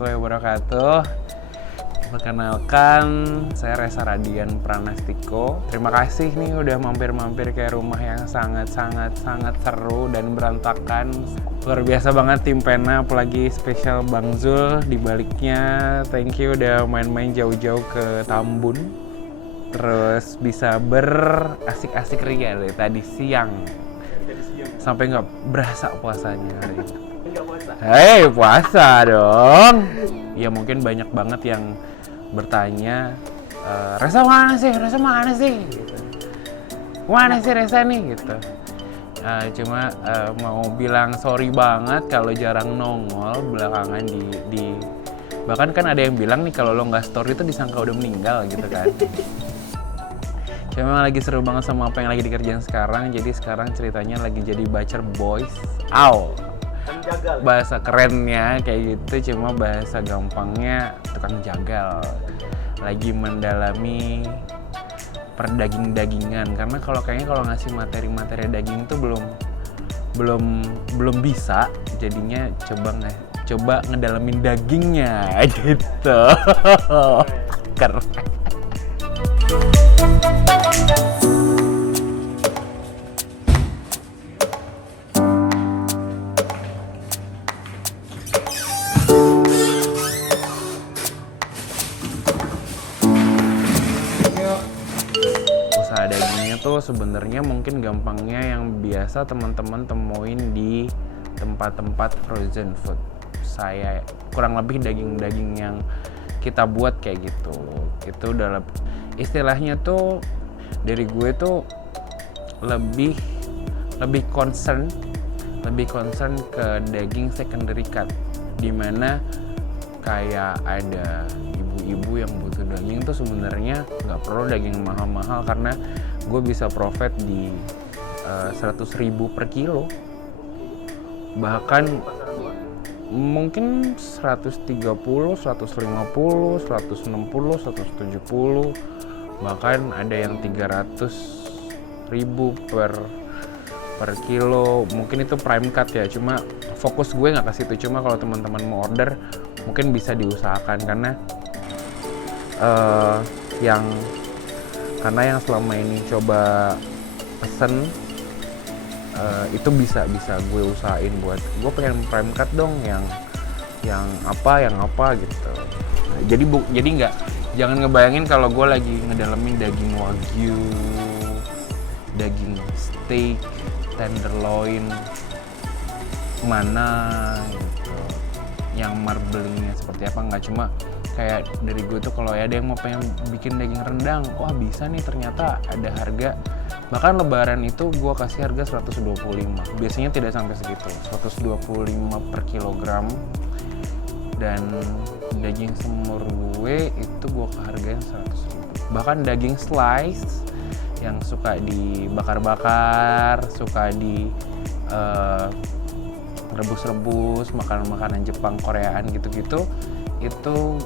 warahmatullahi wabarakatuh. Perkenalkan, saya Reza Radian Pranastiko. Terima kasih nih udah mampir-mampir ke rumah yang sangat seru dan berantakan. Luar biasa banget tim Pena, apalagi spesial Bang Zul di baliknya. Thank you udah main-main jauh-jauh ke Tambun. Terus bisa berasik-asik ria dari tadi siang. Sampai nggak berasa puasanya hari ini. Hei, puasa dong. Ya mungkin banyak banget yang bertanya, Reza mana sih? Gitu. Mana sih Reza nih? Gitu. Cuma mau bilang sorry banget kalau jarang nongol belakangan di bahkan kan ada yang bilang nih kalau lo nggak story itu disangka udah meninggal gitu kan. Cuma lagi seru banget sama apa yang lagi dikerjain sekarang. Jadi sekarang ceritanya lagi jadi Bacer Boys. Bahasa kerennya kayak gitu, cuma bahasa gampangnya tukang jagal. Lagi mendalami perdaging-dagingan, karena kalau ngasih materi-materi daging tuh belum bisa, jadinya coba ngedalamin dagingnya gitu. Keren. Usaha dagingnya tuh sebenarnya mungkin gampangnya yang biasa teman-teman temuin di tempat-tempat frozen food. Saya kurang lebih daging-daging yang kita buat kayak gitu. Itu udah istilahnya tuh dari gue tuh lebih concern ke daging secondary cut, dimana kayak ada ibu-ibu yang butuh daging tuh sebenarnya nggak perlu daging mahal-mahal, karena gue bisa profit di 100.000 per kilo, bahkan mungkin 130, 150, 160, 170, bahkan ada yang 300.000 per kilo. Mungkin itu prime cut ya, cuma fokus gue nggak ke situ. Cuma kalau teman-teman mau order mungkin bisa diusahakan, karena yang selama ini coba pesen itu bisa gue usahain buat gue pengen prime cut dong, yang apa gitu. Jadi nggak, jangan ngebayangin kalau gue lagi ngedalamin daging wagyu, daging steak, tenderloin mana gitu, yang marblingnya seperti apa. Nggak, cuma kayak dari gue tuh kalau ada yang mau pengen bikin daging rendang, wah bisa nih, ternyata ada harga. Bahkan lebaran itu gue kasih harga 125, biasanya tidak sampai segitu, 125 per kilogram. Dan daging semur gue itu gue hargain 100.000. Bahkan daging slice yang suka dibakar-bakar, suka di rebus-rebus, makanan-makanan Jepang, Koreaan gitu-gitu, itu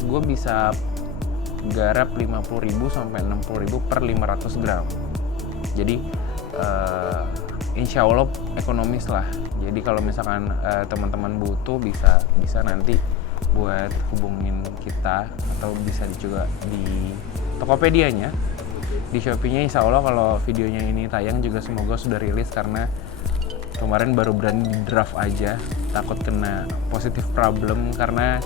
gue bisa garap 50.000 sampai 60.000 per 500 gram. Jadi insya Allah ekonomis lah. Jadi kalau misalkan teman-teman butuh bisa nanti buat hubungin kita, atau bisa juga di Tokopedia-nya, di Shopee-nya. Insya Allah kalau videonya ini tayang juga semoga sudah rilis, karena kemarin baru berani di draft aja, takut kena positive problem. Karena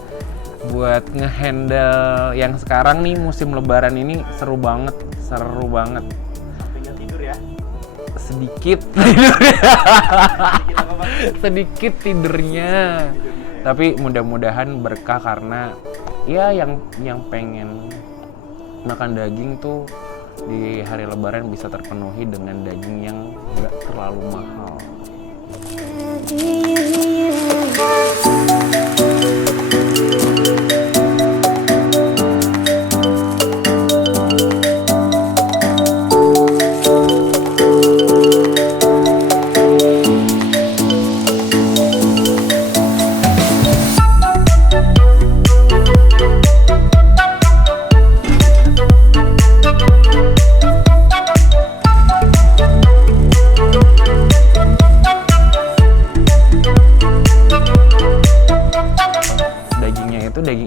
buat ngehandle yang sekarang nih musim lebaran ini seru banget. Sampai nggak tidur ya? Sedikit tidurnya. Tapi mudah-mudahan berkah, karena ya yang pengen makan daging tuh di hari lebaran bisa terpenuhi dengan daging yang nggak terlalu mahal.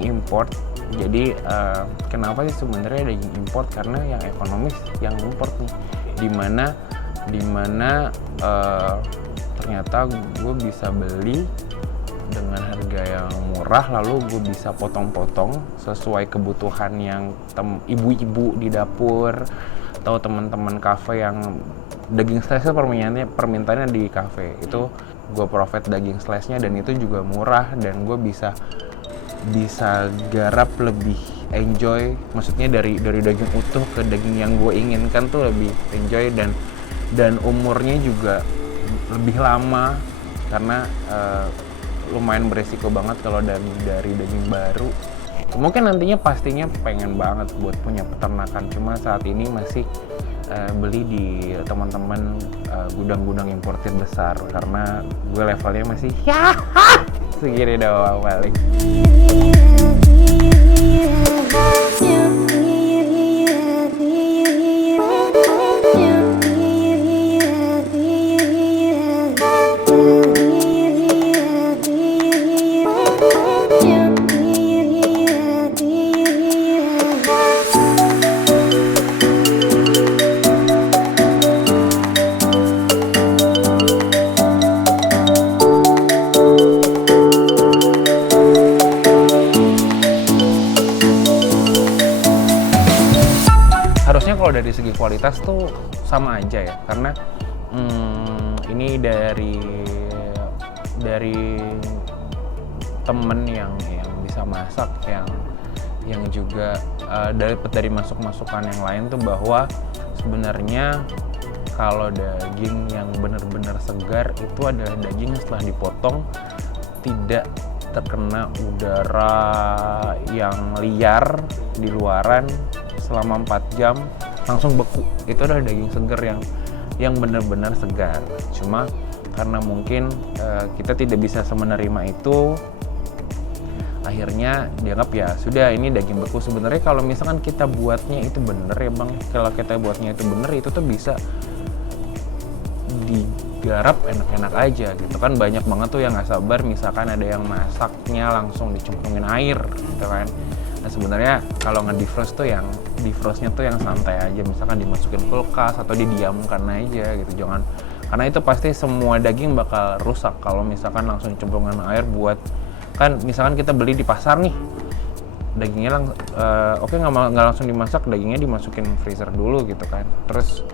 import. Jadi kenapa sih sebenarnya daging import? Karena yang ekonomis yang import nih, dimana ternyata gue bisa beli dengan harga yang murah, lalu gue bisa potong-potong sesuai kebutuhan yang ibu-ibu di dapur atau teman-teman kafe yang daging slice permintaannya di kafe itu gue provide daging slice-nya, dan itu juga murah, dan gue bisa garap lebih enjoy, maksudnya dari daging utuh ke daging yang gue inginkan tuh lebih enjoy, dan umurnya juga lebih lama karena lumayan beresiko banget kalau dari daging baru. Mungkin nantinya pastinya pengen banget buat punya peternakan, cuma saat ini masih beli di teman-teman gudang-gudang importir besar, karena gue levelnya masih segini doang paling. Harusnya kalau dari segi kualitas tuh sama aja ya, karena ini dari temen yang bisa masak, yang juga dari masukan yang lain tuh, bahwa sebenarnya kalau daging yang benar-benar segar itu adalah daging yang setelah dipotong tidak terkena udara yang liar di luaran selama 4 jam langsung beku. Itu adalah daging segar yang benar-benar segar. Cuma karena mungkin kita tidak bisa menerima itu, akhirnya dianggap ya sudah ini daging beku. Sebenarnya kalau misalkan kita buatnya itu bener ya bang, kalau kita buatnya itu bener, itu tuh bisa digarap enak-enak aja gitu kan. Banyak banget tuh yang nggak sabar, misalkan ada yang masaknya langsung dicemplungin air gitu kan. Nah sebenarnya kalau nge-defrost tuh yang defrostnya tuh yang santai aja, misalkan dimasukin kulkas atau didiamkan aja gitu. Jangan, karena itu pasti semua daging bakal rusak kalau misalkan langsung dicemplungin air. Buat kan misalkan kita beli di pasar nih dagingnya oke, nggak langsung dimasak, dagingnya dimasukin freezer dulu gitu kan, terus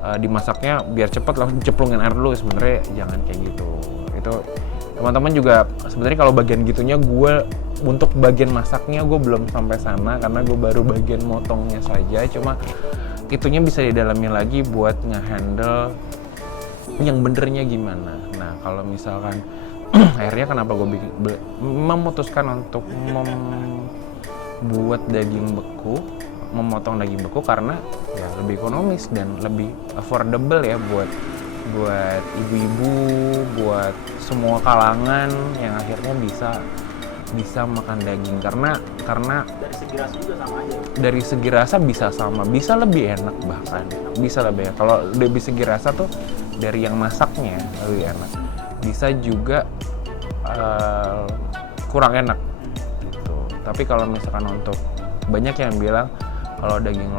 dimasaknya biar cepet langsung dicemplungin air dulu. Sebenarnya jangan kayak gitu. Itu teman-teman juga sebenarnya kalau bagian gitunya, gue untuk bagian masaknya gue belum sampai sana karena gue baru bagian motongnya saja. Cuma itunya bisa didalami lagi buat nge-handle yang benernya gimana. Nah kalau misalkan akhirnya kenapa gue memutuskan untuk membuat daging beku, memotong daging beku, karena ya lebih ekonomis dan lebih affordable ya buat ibu-ibu, buat semua kalangan yang akhirnya bisa makan daging. Karena dari segi rasa juga sama aja. Dari segi rasa bisa sama, bisa lebih enak, bahkan bisa lebih enak. Kalau dari segi rasa tuh dari yang masaknya lebih enak, bisa juga kurang enak gitu. Tapi kalau misalkan untuk, banyak yang bilang kalau daging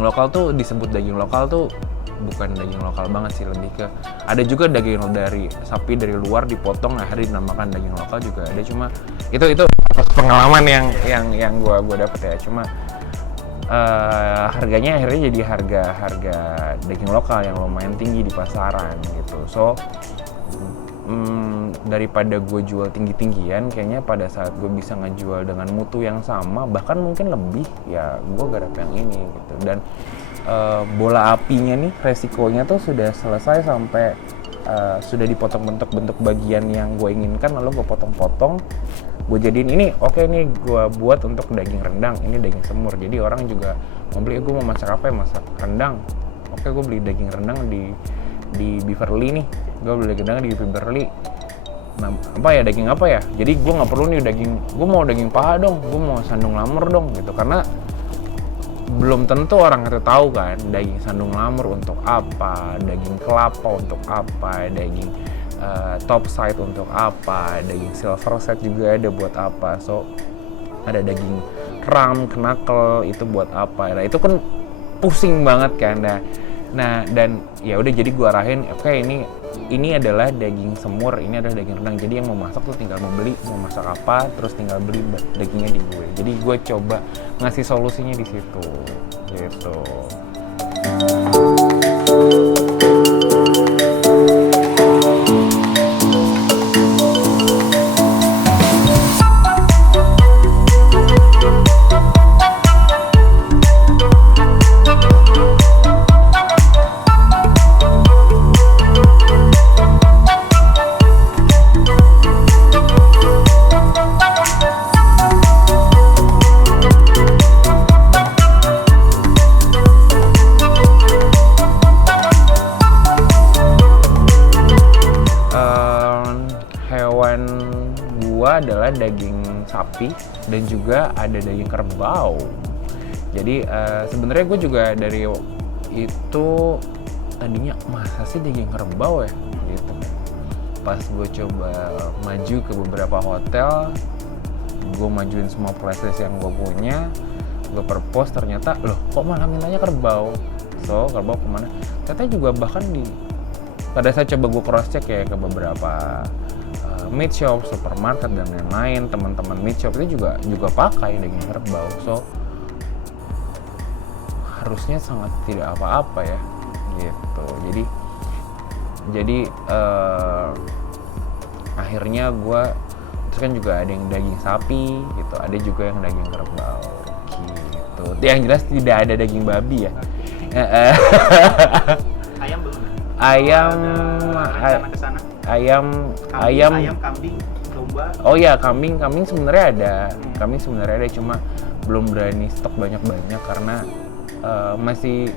lokal tuh disebut daging lokal tuh bukan daging lokal banget sih, lebih ke ada juga daging dari sapi dari luar dipotong akhirnya dinamakan daging lokal juga ada. Cuma itu atas pengalaman yang gue dapet ya. Cuma harganya akhirnya jadi harga daging lokal yang lumayan tinggi di pasaran gitu. So daripada gue jual tinggi-tinggian, kayaknya pada saat gue bisa ngejual dengan mutu yang sama, bahkan mungkin lebih, ya gue garap yang ini gitu. Dan bola apinya nih, resikonya tuh sudah selesai sampai sudah dipotong bentuk bagian yang gue inginkan, lalu gue potong-potong, gue jadiin ini. Oke, ini gue buat untuk daging rendang, ini daging semur. Jadi orang juga mau beli, gue mau masak apa ya, masak rendang. Oke, gue beli daging rendang di Beverly nih, gue beli rendang di Beverly. Nah, daging apa ya? Jadi gue nggak perlu nih gue mau daging paha dong, gue mau sandung lamur dong gitu. Karena belum tentu orang itu tahu kan daging sandung lamur untuk apa, daging kelapa untuk apa, daging top side untuk apa, daging silver side juga ada buat apa, so ada daging ram, knuckle itu buat apa. Nah itu kan pusing banget kan. Nah dan ya udah, jadi gue arahin, oke, ini adalah daging semur, ini adalah daging rendang, jadi yang mau masak tuh tinggal mau beli mau masak apa, terus tinggal beli dagingnya di gue. Jadi gue coba ngasih solusinya di situ gitu. Hewan gua adalah daging sapi dan juga ada daging kerbau. Jadi sebenarnya gue juga dari itu tadinya masa sih daging kerbau ya gitu. Pas gue coba maju ke beberapa hotel, gue majuin semua price list yang gue punya, gue perpose, ternyata loh kok malah mintanya kerbau. So kerbau kemana? Ternyata juga bahkan pada saat coba gue cross check ya ke beberapa meat shop, supermarket dan lain-lain, teman-teman meat shop itu juga pakai daging kerbau. So harusnya sangat tidak apa-apa ya gitu. Jadi akhirnya gue terus kan juga ada yang daging sapi gitu, ada juga yang daging kerbau gitu. Yang jelas tidak ada daging babi ya. Ayam belum? Ayam kambing, domba. Oh ya, kambing sebenarnya ada. Kambing sebenarnya ada, cuma belum berani stok banyak-banyak karena masih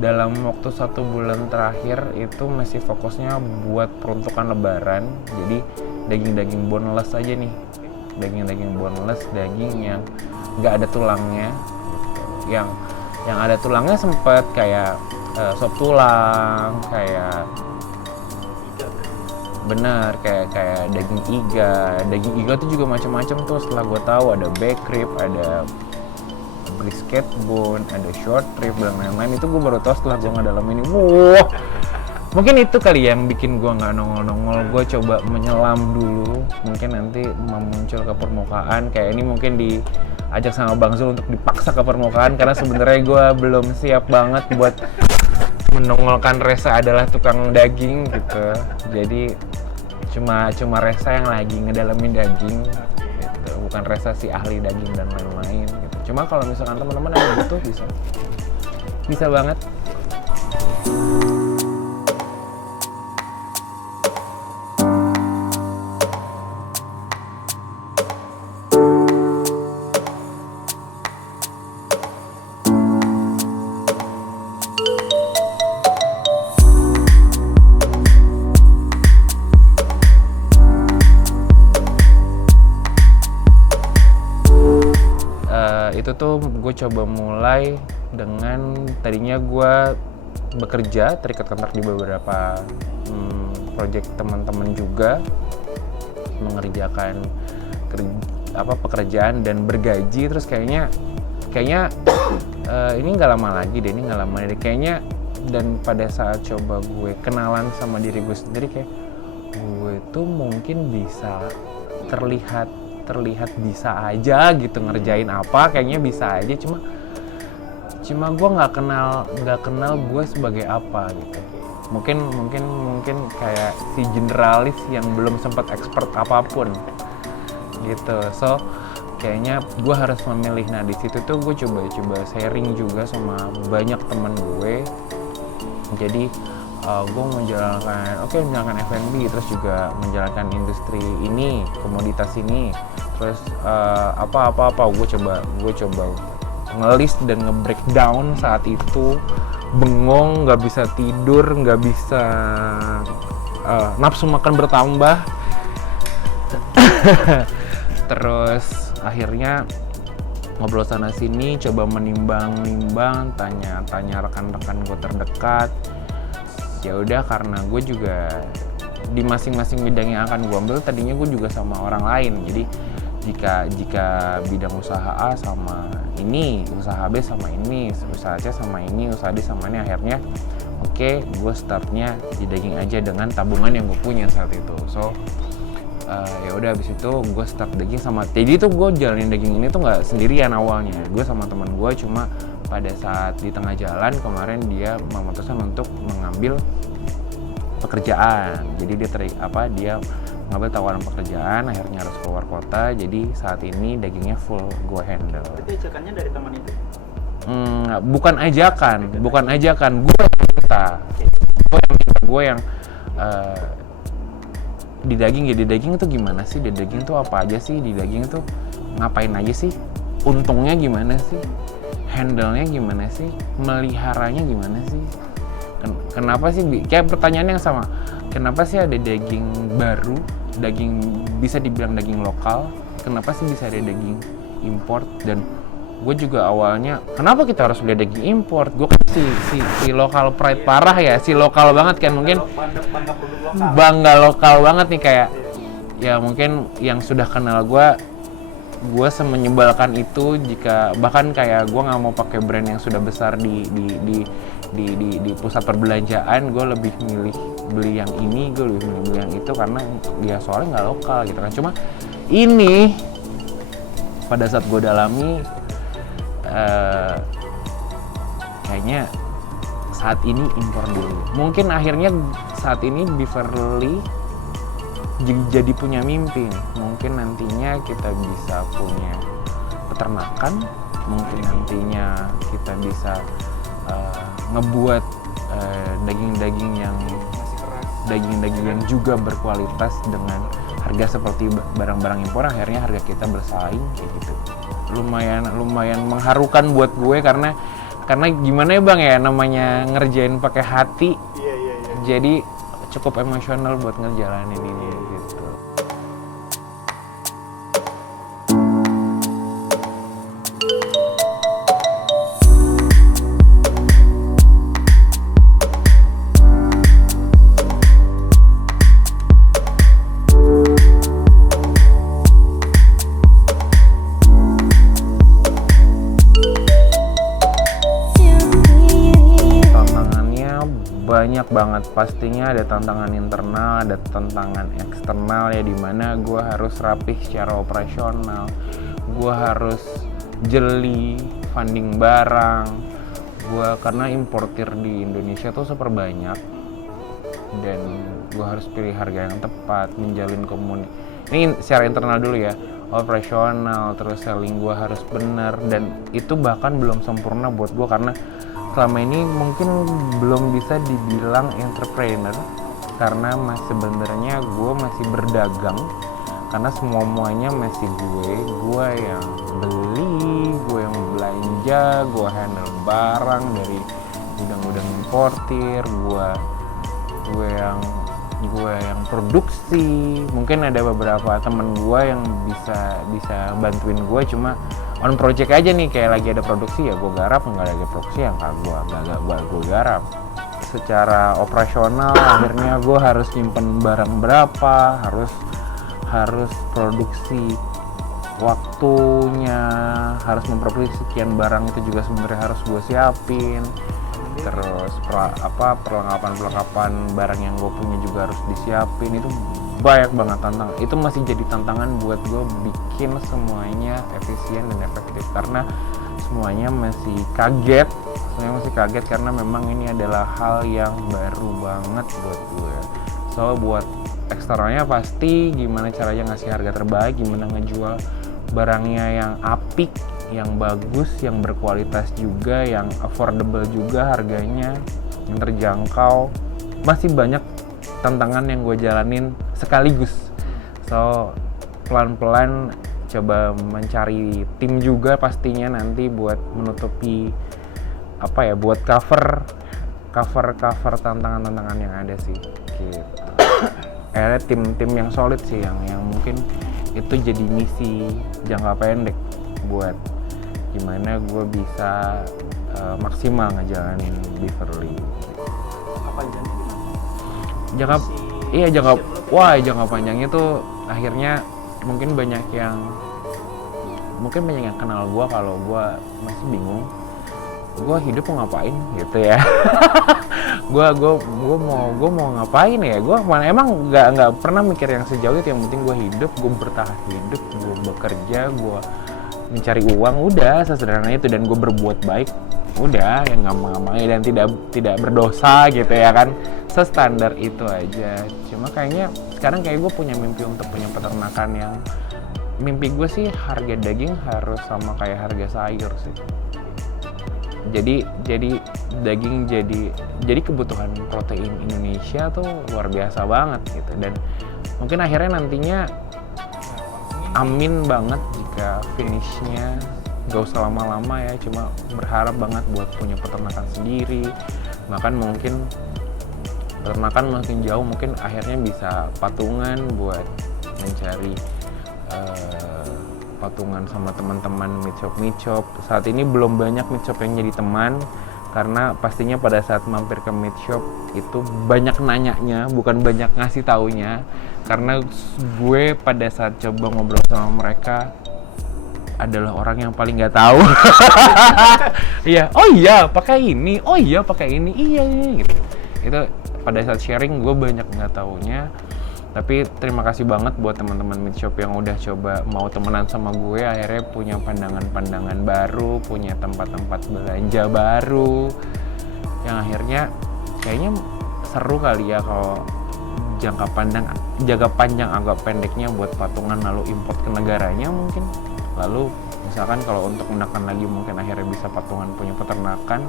dalam waktu 1 bulan terakhir itu masih fokusnya buat peruntukan lebaran. Jadi daging-daging boneless aja nih. Daging-daging boneless, daging yang nggak ada tulangnya. Yang ada tulangnya sempat kayak sop tulang, kayak bener kayak daging iga tuh juga macam-macam tuh. Setelah gue tahu ada back rib, ada brisket bone, ada short rib dan lain-lain, itu gue baru tahu setelah gue ngedalamin ini. Wah, mungkin itu kali yang bikin gue nggak nongol-nongol. Gue coba menyelam dulu, mungkin nanti muncul ke permukaan. Kayak ini mungkin diajak sama Bang Zul untuk dipaksa ke permukaan, karena sebenarnya gue belum siap banget buat menongolkan Reza adalah tukang daging gitu. Jadi cuma Reza yang lagi ngedalamin daging gitu, bukan Reza si ahli daging dan lain-lain gitu. Cuma kalau misalkan teman-teman ada butuh, bisa banget. Itu tuh gue coba mulai dengan tadinya gue bekerja terikat kontrak di beberapa project teman-teman juga, mengerjakan pekerjaan dan bergaji. Terus kayaknya ini nggak lama lagi kayaknya. Dan pada saat coba gue kenalan sama diri gue sendiri, kayak gue tuh mungkin bisa terlihat bisa aja gitu ngerjain apa, kayaknya bisa aja, cuma gue nggak kenal gue sebagai apa gitu. Mungkin kayak si generalis yang belum sempat expert apapun gitu. So kayaknya gue harus memilih. Nah di situ tuh gue coba sharing juga sama banyak teman gue. Jadi gue menjalankan F&B, terus juga menjalankan industri ini, komoditas ini, terus gue coba nge-list dan nge-breakdown saat itu. Bengong, nggak bisa tidur, nggak bisa nafsu makan bertambah. Terus akhirnya ngobrol sana sini, coba menimbang, tanya rekan-rekan gue terdekat. Ya udah, karena gue juga di masing-masing bidang yang akan gue ambil tadinya gue juga sama orang lain. Jadi jika bidang usaha A sama ini, usaha B sama ini, usaha C sama ini, usaha D sama ini, akhirnya oke, gue startnya di daging aja dengan tabungan yang gue punya saat itu. So ya udah, abis itu gue start daging sama. Jadi tuh gue jalanin daging ini tuh nggak sendirian awalnya, gue sama teman gue. Cuma pada saat di tengah jalan kemarin dia memutuskan untuk mengambil pekerjaan. Jadi dia mengambil tawaran pekerjaan, akhirnya harus keluar kota. Jadi saat ini dagingnya full gue handle. Berarti ajakannya dari teman itu? Bukan ajakan, gue yang minta. Gue yang di daging itu gimana sih? Di daging tuh apa aja sih? Di daging tuh ngapain aja sih? Untungnya gimana sih? Handle-nya gimana sih? Meliharanya gimana sih? Kenapa sih? Kayak pertanyaannya yang sama. Kenapa sih ada daging baru? Daging bisa dibilang daging lokal. Kenapa sih bisa ada daging import? Dan gue juga awalnya, kenapa kita harus beli daging import? Gue kan si lokal pride parah ya, si lokal banget kan, mungkin bangga produk lokal. Bangga lokal banget nih, kayak ya mungkin yang sudah kenal gue semenyebalkan itu. Jika bahkan kayak gue nggak mau pakai brand yang sudah besar di pusat perbelanjaan, gue lebih milih beli yang ini, gue lebih milih beli yang itu karena dia soalnya nggak lokal gitu kan. Cuma ini pada saat gue dalami, kayaknya saat ini impor dulu. Mungkin akhirnya saat ini Beverly jadi punya mimpi nih. Mungkin nantinya kita bisa punya peternakan, mungkin nantinya kita bisa ngebuat daging-daging yang juga berkualitas dengan harga seperti barang-barang impor. Akhirnya harga kita bersaing kayak gitu. Lumayan mengharukan buat gue karena gimana ya Bang ya, namanya ngerjain pakai hati. Iya. Jadi cukup emosional buat ngejalanin ini gitu. Banyak banget, pastinya ada tantangan internal, ada tantangan eksternal ya, dimana gue harus rapih secara operasional, gue harus jeli funding barang gue karena importir di Indonesia tuh super banyak, dan gue harus pilih harga yang tepat, menjalin ini secara internal dulu ya, operasional, terus selling gue harus benar, dan itu bahkan belum sempurna buat gue karena selama ini mungkin belum bisa dibilang entrepreneur karena sebenarnya gue masih berdagang, karena semuanya masih gue yang beli, gue yang belanja, gue handle barang dari gudang-gudang importir, gue yang produksi. Mungkin ada beberapa temen gue yang bisa bantuin gue, cuma on project aja nih, kayak lagi ada produksi ya gue garap, nggak lagi produksi ya nggak gue garap. Secara operasional akhirnya gue harus nyimpen barang berapa, harus produksi waktunya, harus memproduksi sekian barang, itu juga sebenarnya harus gue siapin. Terus perlengkapan barang yang gue punya juga harus disiapin. Itu banyak banget tantangan. Itu masih jadi tantangan buat gue bikin semuanya efisien dan efektif karena semuanya masih kaget karena memang ini adalah hal yang baru banget buat gue. So buat eksternalnya pasti gimana caranya ngasih harga terbaik, gimana ngejual barangnya yang apik, yang bagus, yang berkualitas juga, yang affordable juga harganya, yang terjangkau. Masih banyak tantangan yang gue jalanin sekaligus. So pelan-pelan coba mencari tim juga pastinya nanti buat menutupi buat cover tantangan-tantangan yang ada sih gitu. Akhirnya tim yang solid sih yang mungkin itu jadi misi jangka pendek buat gimana gue bisa maksimal ngejalanin Beverly. Apa jadinya? Jangka Si Iya, jangka panjangnya tuh akhirnya mungkin banyak yang kenal gue kalau gue masih bingung gue hidup mau ngapain gitu ya. gue mau ngapain ya, gue emang nggak pernah mikir yang sejauh itu. Yang penting gue hidup, gue bertahan hidup, gue bekerja, gue mencari uang, udah sesederhana itu. Dan gue berbuat baik, udah, yang gampang-gampangnya, dan tidak berdosa gitu ya kan, sestandar itu aja. Cuma kayaknya sekarang kayak gue punya mimpi untuk punya peternakan yang mimpi gue sih harga daging harus sama kayak harga sayur sih. Jadi daging jadi kebutuhan protein Indonesia tuh luar biasa banget gitu. Dan mungkin akhirnya nantinya amin banget jika finishnya gak usah lama-lama ya, cuma berharap banget buat punya peternakan sendiri. Bahkan mungkin peternakan makin jauh, mungkin akhirnya bisa patungan buat mencari patungan sama teman-teman meat shop. Saat ini belum banyak meat shop yang jadi teman, karena pastinya pada saat mampir ke meat shop itu banyak nanyanya, bukan banyak ngasih taunya. Karena gue pada saat coba ngobrol sama mereka adalah orang yang paling nggak tahu. Iya, oh iya pakai ini, oh iya pakai ini, iya gitu. Itu pada saat sharing gue banyak nggak taunya. Tapi terima kasih banget buat teman-teman meat shop yang udah coba mau temenan sama gue, akhirnya punya pandangan-pandangan baru, punya tempat-tempat belanja baru, yang akhirnya kayaknya seru kali ya kalau jangka panjang agak pendeknya buat patungan lalu import ke negaranya mungkin. Lalu misalkan kalau untuk menekan lagi mungkin akhirnya bisa patungan punya peternakan,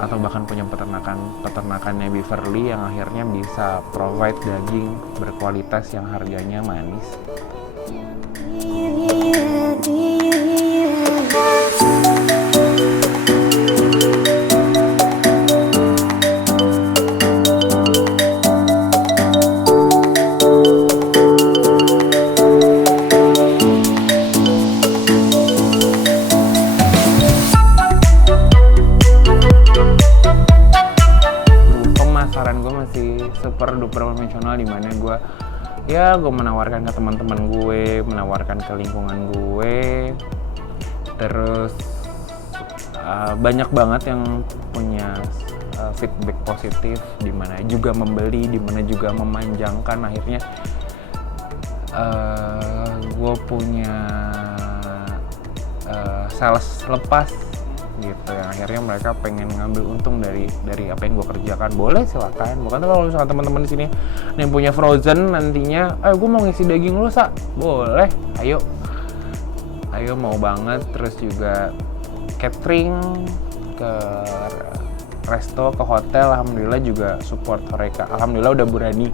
atau bahkan punya peternakannya Beverly yang akhirnya bisa provide daging berkualitas yang harganya manis. Super duper konvensional, di mana gue menawarkan ke teman-teman gue, menawarkan ke lingkungan gue. Terus banyak banget yang punya feedback positif, di mana juga membeli, di mana juga memanjangkan. Akhirnya gue punya sales lepas gitu, yang akhirnya mereka pengen ngambil untung dari apa yang gue kerjakan. Boleh, silakan. Bukan kalau misalkan teman-teman di sini yang punya frozen nantinya, gue mau ngisi daging lu Sa, boleh, ayo mau banget. Terus juga catering ke resto, ke hotel, alhamdulillah juga support Horeca. Alhamdulillah udah berani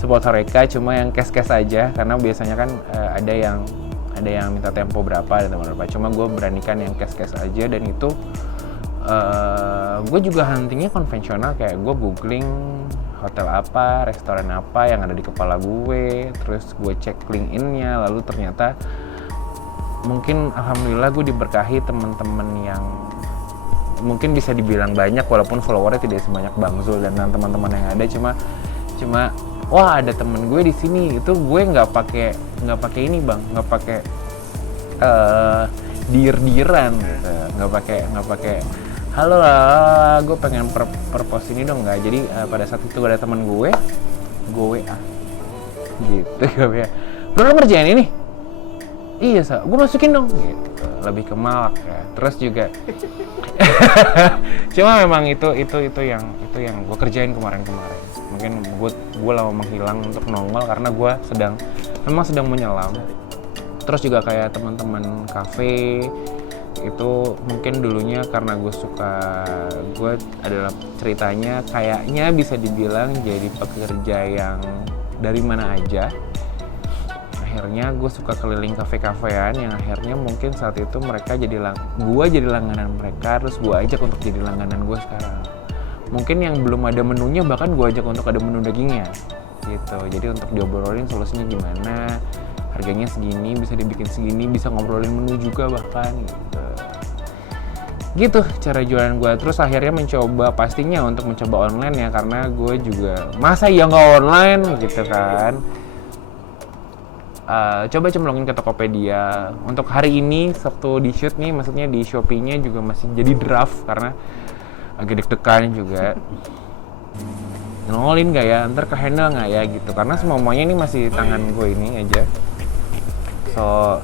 support Horeca, cuma yang cash aja, karena biasanya kan ada yang minta tempo berapa, ada berapa. Cuma gue beranikan yang cash aja. Dan itu gue juga huntingnya konvensional, kayak gue googling hotel apa, restoran apa yang ada di kepala gue, terus gue cek LinkedIn-nya. Lalu ternyata mungkin alhamdulillah gue diberkahi teman-teman yang mungkin bisa dibilang banyak, walaupun followernya tidak sebanyak Bang Zul dan teman-teman yang ada. Cuma wah, ada temen gue di sini, itu gue nggak pakai ini Bang, nggak pakai dir-diran gitu, nggak pakai halo lah, gue pengen perpos ini dong, nggak. Jadi pada saat itu ada temen gue WA gitu, gue bro, lo ngerjain ini? Iya Sa, gue masukin dong gitu, lebih ke malak ya. Terus juga cuma memang itu yang gue kerjain kemarin. Mungkin gue lama menghilang untuk nongol karena gue memang sedang menyelam. Terus juga kayak teman-teman kafe itu, mungkin dulunya karena gue adalah ceritanya kayaknya bisa dibilang jadi pekerja yang dari mana aja. Akhirnya gue suka keliling kafe-kafean, yang akhirnya mungkin saat itu mereka gue jadi langganan mereka, terus gue ajak untuk jadi langganan gue sekarang. Mungkin yang belum ada menunya bahkan gue ajak untuk ada menu dagingnya gitu. Jadi untuk diobrolin solusinya gimana, harganya segini, bisa dibikin segini, bisa ngobrolin menu juga bahkan gitu. gitu cara jualan gue. Terus akhirnya mencoba pastinya untuk mencoba online ya, karena gue juga masa ya nggak online gitu kan. Coba cemplungin ke Tokopedia. Untuk hari ini waktu di shoot nih, maksudnya di Shopee-nya juga masih jadi draft karena agak deg-degan juga. Nongolin nggak ya, ntar ke handle nggak ya gitu, karena semuanya ini masih tangan gue ini aja. So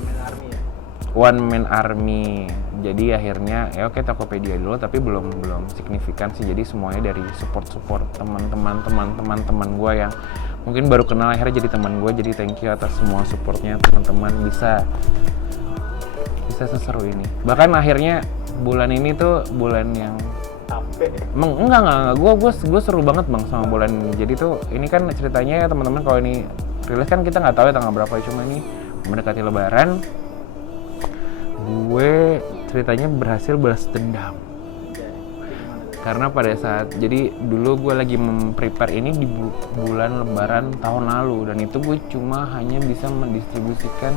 one man army. Jadi akhirnya ya oke Tokopedia dulu, tapi belum signifikan sih. Jadi semuanya dari support teman-teman gue yang mungkin baru kenal akhirnya jadi teman gue. Jadi thank you atas semua supportnya teman-teman, bisa seseru ini. Bahkan akhirnya bulan ini tuh bulan yang enggak gue seru banget bang sama bulan. Jadi tuh ini kan ceritanya ya teman-teman, kalau ini rilis kan kita nggak tahu ya tanggal berapa, cuma ini mendekati lebaran gue ceritanya berhasil balas dendam. Karena pada saat, jadi dulu gue lagi memprepare ini di bulan lebaran tahun lalu, dan itu gue cuma hanya bisa mendistribusikan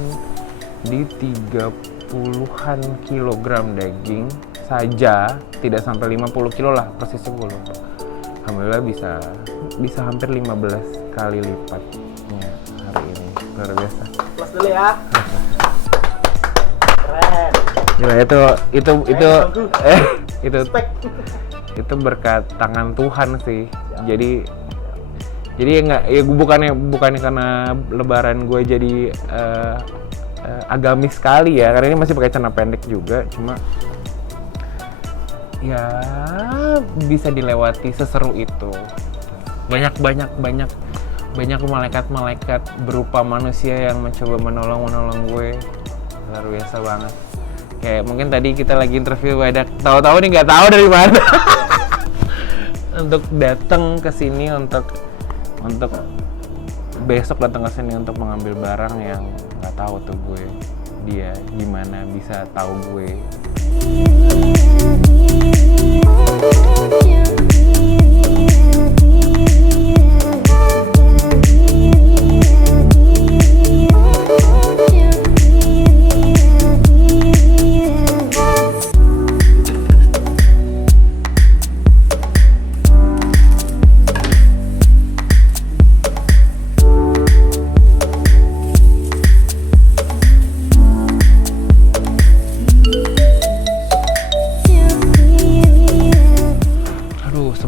di 30-an kilogram daging saja, tidak sampai 50 kilo lah persisnya gue lupa. Alhamdulillah bisa hampir 15 kali lipatnya hari ini, luar biasa. Plus dulu ya. Keren. Gila, itu berkat tangan Tuhan sih. Jadi enggak ya, bukannya karena lebaran gue jadi agamis sekali ya, karena ini masih pakai celana pendek juga, cuma ya bisa dilewati seseru itu. Banyak malaikat berupa manusia yang mencoba menolong gue, luar biasa banget. Kayak mungkin tadi kita lagi interview, ada tahu-tahu nih nggak tahu dari mana untuk datang ke sini, untuk besok datang ke sini untuk mengambil barang yang nggak tahu tuh gue dia gimana bisa tahu gue.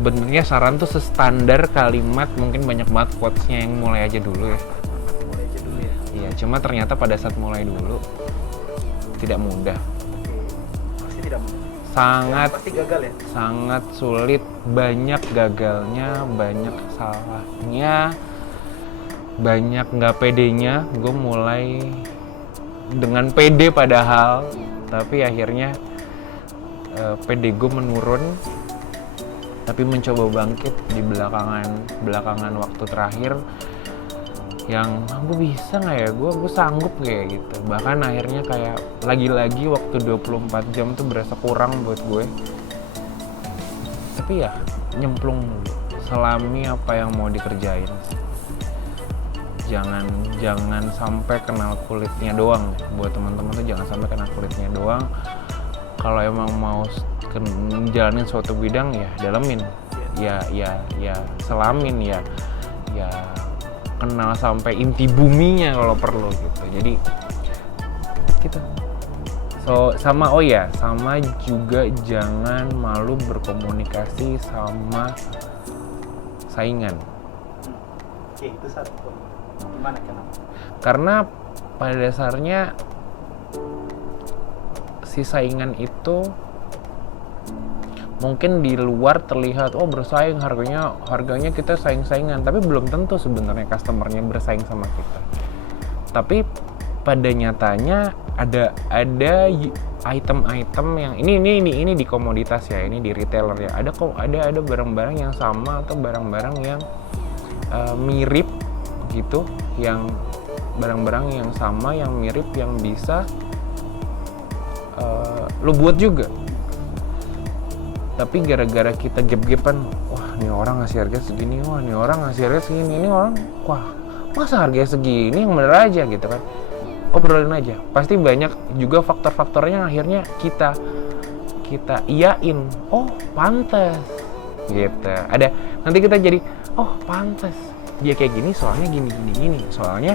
Sebenarnya saran tuh standar kalimat, mungkin banyak banget quotes-nya yang mulai aja dulu ya. Iya, cuma ternyata pada saat mulai dulu tidak mudah. Pasti tidak mudah. Pasti gagal ya? Sangat sulit, banyak gagalnya, banyak salahnya, banyak nggak pedenya. Gue mulai dengan pede padahal, tapi akhirnya pede gue menurun. Tapi mencoba bangkit di belakangan waktu terakhir, yang gue bisa nggak ya, gue sanggup kayak gitu. Bahkan akhirnya kayak lagi-lagi waktu 24 jam tuh berasa kurang buat gue. Tapi ya nyemplung dulu, selami apa yang mau dikerjain. Jangan sampai kenal kulitnya doang. Buat teman-teman tuh jangan sampai kenal kulitnya doang. Kalau emang mau jalanin suatu bidang ya dalemin, ya selamin, ya kenal sampai inti buminya kalau perlu gitu. Jadi gitu. Sama juga jangan malu berkomunikasi sama saingan. Oke, itu satu poin. Gimana kenapa? Karena pada dasarnya si saingan itu mungkin di luar terlihat bersaing, harganya kita saing-saingan, tapi belum tentu sebenarnya customernya bersaing sama kita. Tapi pada nyatanya ada item-item yang ini di komoditas ya, ini di retailer ya, ada barang-barang yang sama atau barang-barang yang mirip gitu, yang barang-barang yang sama, yang mirip, yang bisa lo buat juga. Tapi gara-gara kita gap-gapan, wah ini orang ngasih harga segini, ini orang wah masa harganya segini, yang bener aja gitu kan. Obrolin aja, pasti banyak juga faktor-faktornya akhirnya kita kita iyain, oh pantas gitu. Nanti kita jadi, oh pantas dia kayak gini soalnya gini, soalnya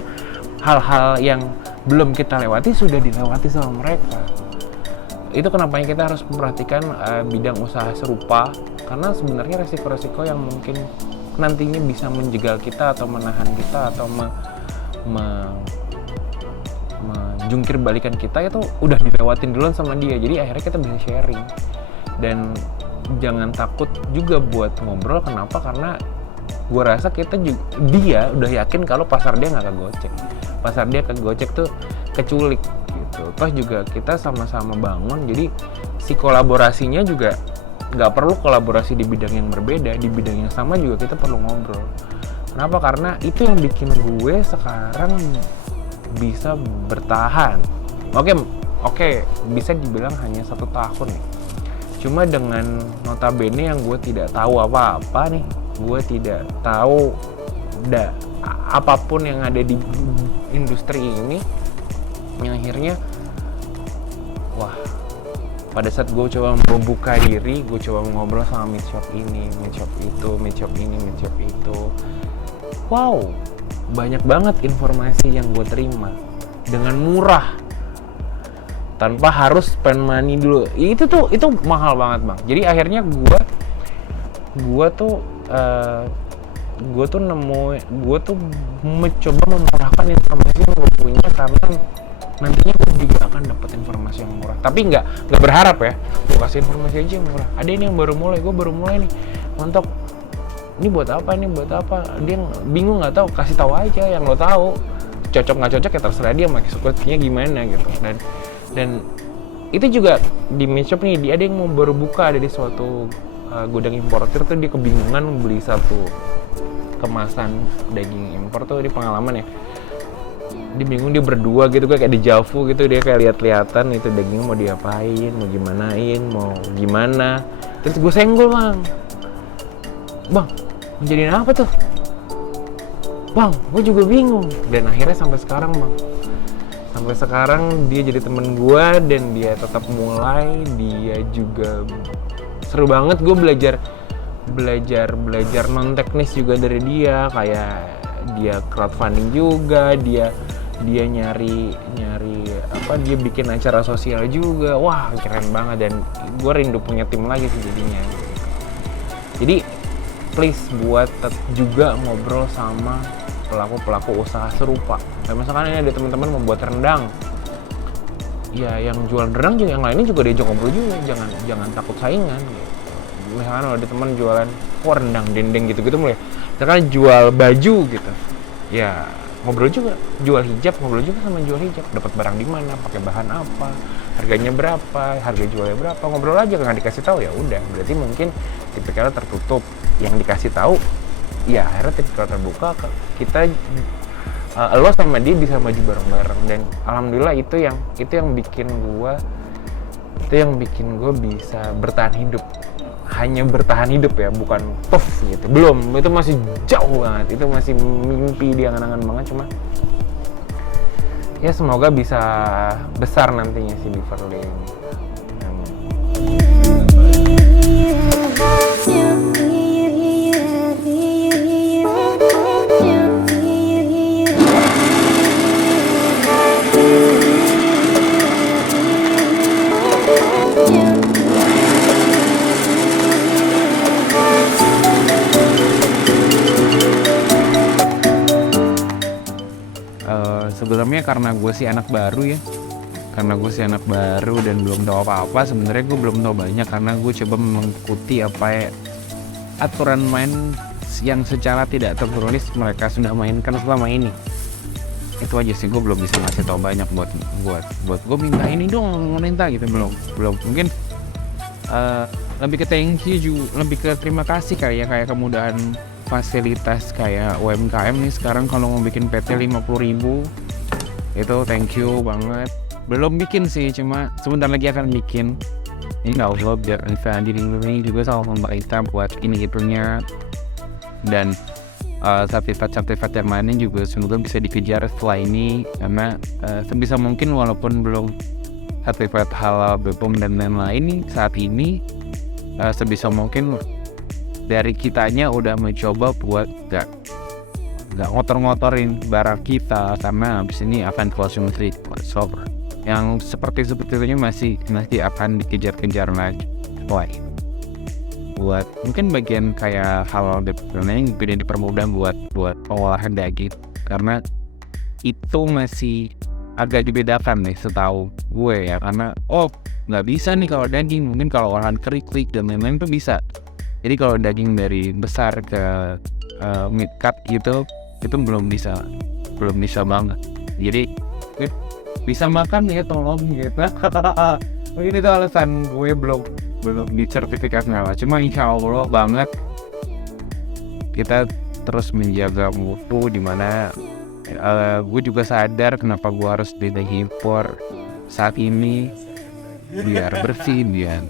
hal-hal yang belum kita lewati sudah dilewati sama mereka. Itu kenapa kita harus memperhatikan bidang usaha serupa, karena sebenarnya resiko-resiko yang mungkin nantinya bisa menjegal kita atau menahan kita atau menjungkir balikan kita itu udah dilewatin duluan sama dia. Jadi akhirnya kita bisa sharing. Dan jangan takut juga buat ngobrol. Kenapa? Karena gue rasa dia udah yakin kalau pasar dia nggak kegocek. Pasar dia kegocek tuh keculik gitu. Terus juga kita sama-sama bangun. Jadi si kolaborasinya juga nggak perlu kolaborasi di bidang yang berbeda. Di bidang yang sama juga kita perlu ngobrol. Kenapa? Karena itu yang bikin gue sekarang bisa bertahan. Oke, bisa dibilang hanya 1 tahun nih. Cuma dengan notabene yang gue tidak tahu apa-apa nih, gue tidak tahu apapun yang ada di industri ini, yang akhirnya wah, pada saat gue coba membuka diri, gue coba ngobrol sama meat shop ini, meat shop itu, meat shop ini, meat shop itu, wow, banyak banget informasi yang gue terima dengan murah tanpa harus spend money dulu. Itu mahal banget bang. Jadi akhirnya gue tuh mencoba memurahkan informasi yang gue punya, karena nantinya gue juga akan dapat informasi yang murah. Tapi nggak berharap ya, gue kasih informasi aja yang murah. Ada ini yang gue baru mulai nih, mantap. Ini buat apa? Dia bingung, nggak tahu, kasih tahu aja yang lo tahu. Cocok nggak cocok ya terserah dia, maksudnya gimana gitu. Dan itu juga di meat shop nih, dia ada yang mau baru buka, ada di suatu gudang importer tuh, dia kebingungan beli satu kemasan daging impor tuh, di pengalaman ya. Dia bingung, dia berdua gitu, kayak di Javu gitu, dia kayak lihat-lihatan itu dagingnya mau diapain, mau gimana. Terus gue senggol, bang, menjadiin apa tuh? Bang, gue juga bingung. Dan akhirnya sampai sekarang dia jadi temen gue, dan dia tetap mulai. Dia juga seru banget, gue belajar non teknis juga dari dia. Kayak dia crowdfunding juga, dia nyari dia bikin acara sosial juga. Wah, keren banget, dan gue rindu punya tim lagi sih jadinya. Jadi please buat juga ngobrol sama pelaku usaha serupa. Kayak misalkan ini ada teman-teman membuat rendang, ya yang jual rendang juga, yang lainnya juga diajak ngobrol juga. Jangan takut saingan gitu. Misalkan ada teman jualan rendang dendeng gitu mulai, misalkan jual baju gitu, ya ngobrol juga. Jual hijab, ngobrol juga sama jual hijab, dapat barang di mana, pakai bahan apa, harganya berapa, harga jualnya berapa, ngobrol aja. Nggak dikasih tahu ya udah, berarti mungkin tipikalnya tertutup. Yang dikasih tahu ya akhirnya tipikal terbuka, kita lo sama dia bisa maju bareng-bareng. Dan alhamdulillah itu yang bikin gue bisa bertahan hidup. Hanya bertahan hidup ya, bukan puff gitu, belum, itu masih jauh banget, itu masih mimpi di angan-angan banget. Cuma ya semoga bisa besar nantinya si Beaverly ini. Sebelumnya karena gue sih anak baru dan belum tahu apa-apa. Sebenarnya gue belum tahu banyak, karena gue coba mengikuti aturan main yang secara tidak tertulis mereka sudah mainkan selama ini. Itu aja sih, gue belum bisa ngasih tahu banyak buat gue minta ini dong pemerintah gitu, belum mungkin lebih ke thank you juga, lebih ke terima kasih kayak kemudahan fasilitas kayak UMKM nih sekarang. Kalau mau bikin PT 50.000 itu thank you banget. Belum bikin sih, cuma sebentar lagi akan bikin. Insya Allah biar diri juga sama pemerintah buat ini itunya. Dan sertifikat yang lainnya juga semoga bisa dikejar setelah ini, karena sebisa mungkin walaupun belum sertifikat halal BPOM dan lain-lain nih saat ini sebisa mungkin dari kitanya udah mencoba buat nggak ngotor-ngotorin barang kita, karena abis ini akan konsumsi sober yang seperti itu masih akan dikejar-kejar lagi. Buat mungkin bagian kayak halal BPOM yang tidak dipermudah buat pengolahan daging, karena itu masih agak dibedakan nih setahu gue ya, karena nggak bisa nih kalau daging, mungkin kalau olahan krik dan lain-lain tuh bisa. Jadi kalau daging dari besar ke mid cut gitu, itu belum bisa banget. Jadi bisa makan ya tolong gitu. Mungkin itu alasan gue belum di sertifikat halal. Cuma insya Allah banget kita terus menjaga mutu, dimana gue juga sadar kenapa gue harus beli daging impor saat ini, biar bersih, biar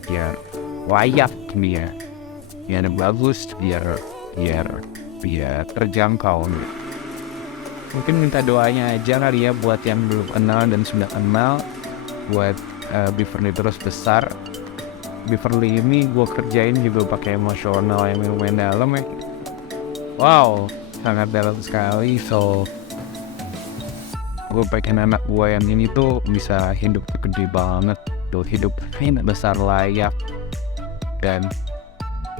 layak, biar bagus, biar terjangkau. Mungkin minta doanya aja kali ya buat yang belum kenal dan sudah kenal, buat Beaverly terus besar. Beaverly ini gue kerjain juga pakai emosional yang lumayan dalam ya. Wow, sangat dalam sekali. So gue pengen anak gue yang ini tuh bisa hidup gede banget tuh, hidup besar layak, dan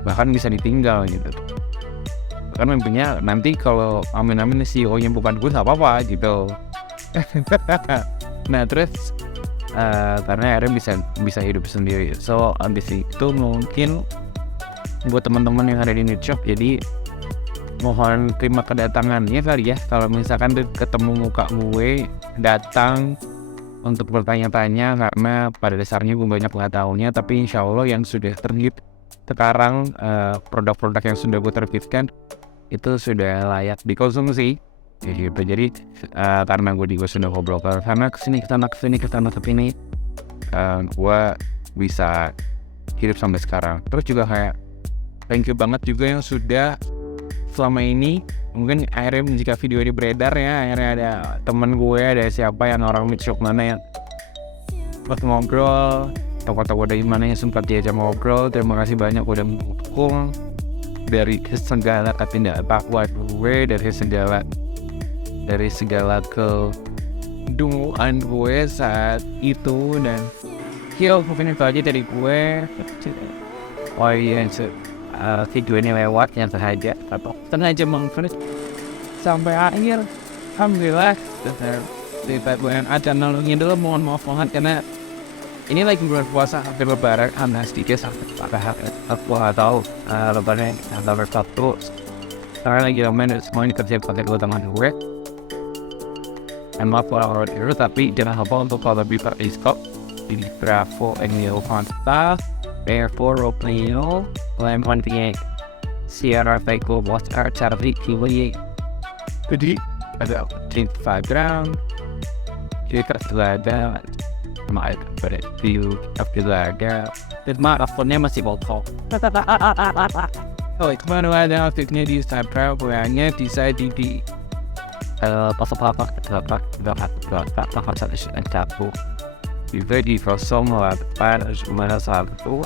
bahkan bisa ditinggal gitu. Bahkan mimpinya nanti kalau amin-amin CEO-nya bukan gue, gak apa-apa gitu. Nah terus karena akhirnya bisa hidup sendiri. So abis itu mungkin buat teman-teman yang ada di Nitshop, jadi mohon terima kedatangannya kali ya. Kalau misalkan ketemu muka gue, datang untuk bertanya-tanya, karena pada dasarnya gue banyak pengetahuannya, tapi insya Allah yang sudah terbit sekarang, produk-produk yang sudah gue terbitkan itu sudah layak dikonsumsi gitu. Jadi karena gue sudah ngobrol ke sana kesini, gue bisa hidup sampai sekarang. Terus juga kayak thank you banget juga yang sudah selama ini, mungkin akhirnya jika video ini beredar ya, akhirnya ada temen gue, ada siapa yang orang Nitshop mana yang buat ngobrol, toko-toko dari mana yang sempat diajak ngobrol. Terima kasih banyak udah mendukung dari segala ketidaktakwaan gue, dari segala kedunguan gue saat itu. Dan mungkin itu aja dari gue. Oh iya, video ini lewat yang sengaja mengfresh sampai akhir. Alhamdulillah. Tiba-tiba gue yang ada nolongin dulu, mohon maaf banget karena ini lagi bulan puasa, hampir lebaran, sedikit sampai pada aku nggak tahu lebaran nomor 1 sekarang lagi main semuanya kerja pakai dua tangan gue. Maaf kalau orang itu, tapi jangan lupa untuk kalau bisa stop di Bravo Emilio Conta Therefore Opneo Lam 28 Sierra Faiko Watcher Charlie Kiwi. Jadi ada 5 ground kita sudah ada maaf pada view afterlaga dan teleponnya masih botol. Oh, kemana ada aktifnya di Instagram, bukannya di saya di pasal-pasal terdapat satu bisa di kosong melakukan semua satu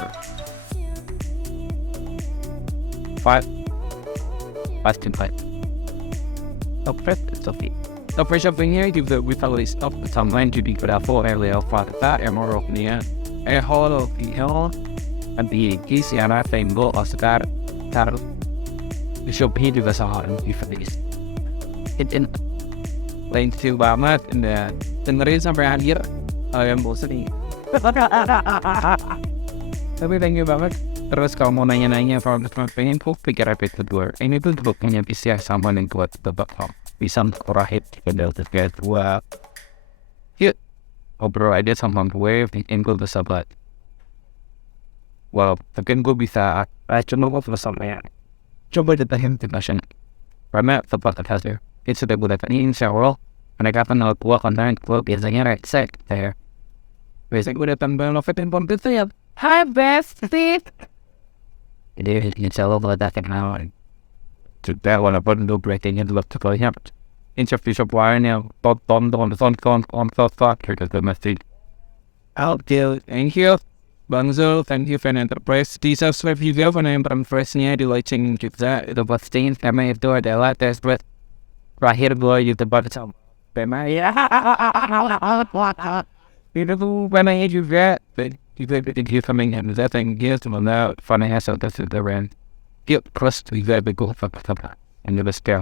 5 pasti 5 oke Sophie. Operation punya juga bisa list of tambahan jadi berapa area fakta emoroknya holo pihol anti siara tembo oscar tar Shopee juga sama di face it lain sih banget dan dengerin sampai akhir yang bosan nih. Tapi thank you banget. Terus kalau mau nanya-nanya kalau pengen pikir episode kedua ini tuh bukannya bisa sama yang kuat tebak bisa kurahit pada terkait gua yuk ngobrol aja sama gue bikin gue bisa buat mungkin gue bisa cuma gue bersama ya coba detahin internasional karena tempat hasil itu sudah gue datang insya Allah mereka akan lalu gue konten gue biasanya recek ya biasanya gue datang ke Love and Pomp itu ya hi bestie jadi insya Allah gue datang lawan sudah walaupun lo breakingnya dulu sekolahnya interview lain yang tonton kita masih Oke, thank you Bang Zul, thank you Fan Enterprise. Di subscribe juga Fan Enterprise-nya, di lonceng juga, itu pastiin karena itu adalah tes buat terakhir gue YouTuber sama Pema ya. Itu tuh Pemanya juga, juga video coming and that thing here sebenarnya Fan Enterprise itu keren. Yuk, terus juga begitu apa-apa, and the best care